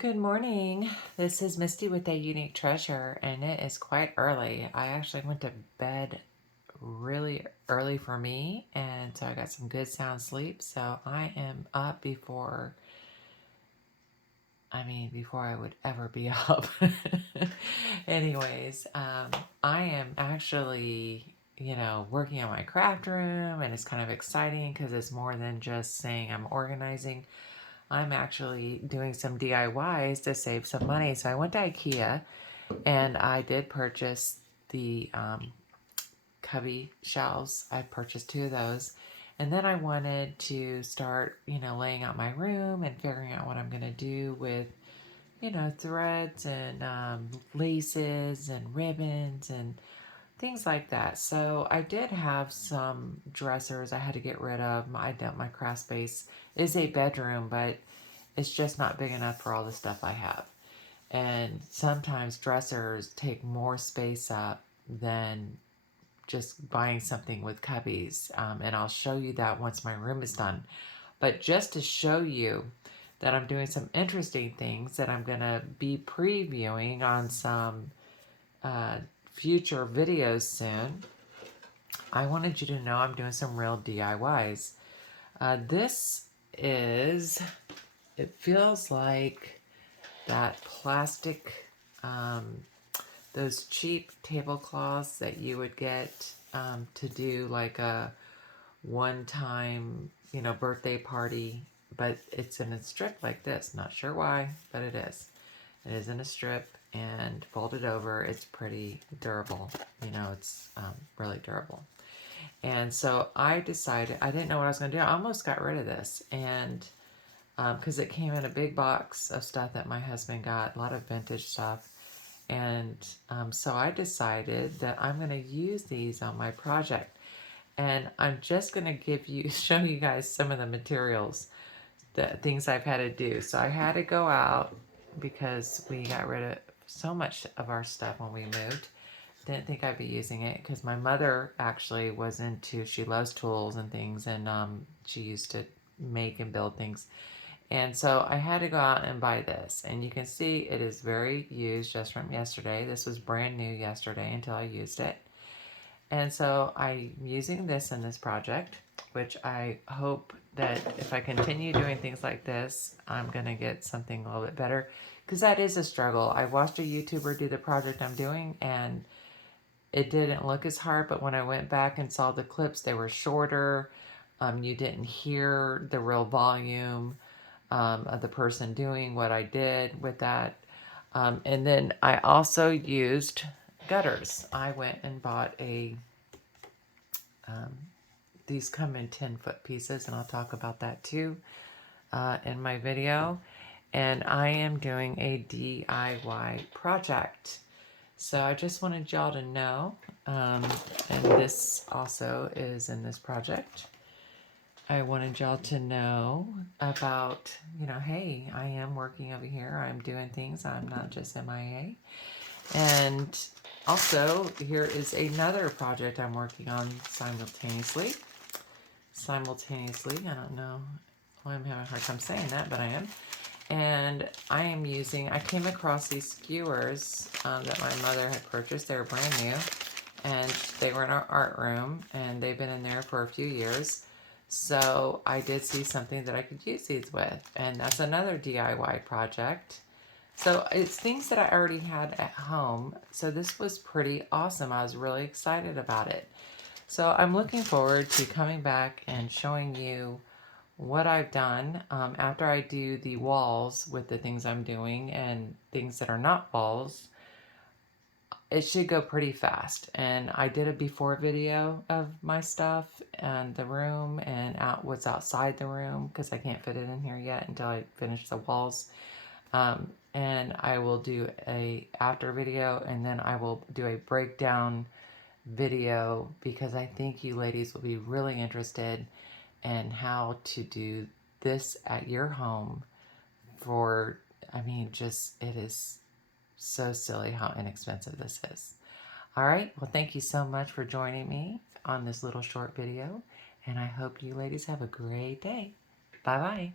Good morning. This is Misty with a Unique Treasure, and it is quite early. I actually went to bed really early for me, and so I got some good sound sleep. So I am up before I would ever be up. Anyways, I am actually, working on my craft room, and it's kind of exciting because it's more than just saying I'm organizing. I'm actually doing some DIYs to save some money. So I went to IKEA and I did purchase the cubby shelves. I purchased two of those. And then I wanted to start, laying out my room and figuring out what I'm going to do with, threads and laces and ribbons and things like that. So I did have some dressers I had to get rid of. My craft space is a bedroom, but it's just not big enough for all the stuff I have. And sometimes dressers take more space up than just buying something with cubbies. And I'll show you that once my room is done. But just to show you that I'm doing some interesting things that I'm going to be previewing on some uh, future videos soon, I wanted you to know I'm doing some real DIYs. This is, it feels like that plastic, those cheap tablecloths that you would get to do like a one-time, birthday party, but it's in a strip like this. Not sure why, but it is. It is in a strip and folded over. It's pretty durable. It's really durable. And so I decided, I didn't know what I was going to do. I almost got rid of this. And because it came in a big box of stuff that my husband got, a lot of vintage stuff. And so I decided that I'm going to use these on my project. And I'm just going to show you guys some of the materials, the things I've had to do. So I had to go out because we got rid of so much of our stuff when we moved. Didn't think I'd be using it because my mother actually she loves tools and things, and she used to make and build things. And so I had to go out and buy this. And you can see it is very used just from yesterday. This was brand new yesterday until I used it. And so I'm using this in this project, which I hope that if I continue doing things like this, I'm going to get something a little bit better. Because that is a struggle. I watched a YouTuber do the project I'm doing, and it didn't look as hard. But when I went back and saw the clips, they were shorter. You didn't hear the real volume of the person doing what I did with that. And then I also used gutters. I went and bought um, these come in 10-foot pieces, and I'll talk about that too in my video. And I am doing a DIY project. So I just wanted y'all to know, and this also is in this project. I wanted y'all to know about, hey, I am working over here. I'm doing things. I'm not just MIA. And also, here is another project I'm working on simultaneously. I don't know why I'm having a hard time saying that, but I am. And I came across these skewers that my mother had purchased. They were brand new, and they were in our art room, and they've been in there for a few years. So I did see something that I could use these with, and that's another DIY project. So it's things that I already had at home. So this was pretty awesome. I was really excited about it. So I'm looking forward to coming back and showing you what I've done after I do the walls with the things I'm doing and things that are not walls. It should go pretty fast. And I did a before video of my stuff and the room and what's outside the room because I can't fit it in here yet until I finish the walls. And I will do a after video, and then I will do a breakdown video because I think you ladies will be really interested in how to do this at your home for, it is so silly how inexpensive this is. All right, well, thank you so much for joining me on this little short video, and I hope you ladies have a great day. Bye-bye.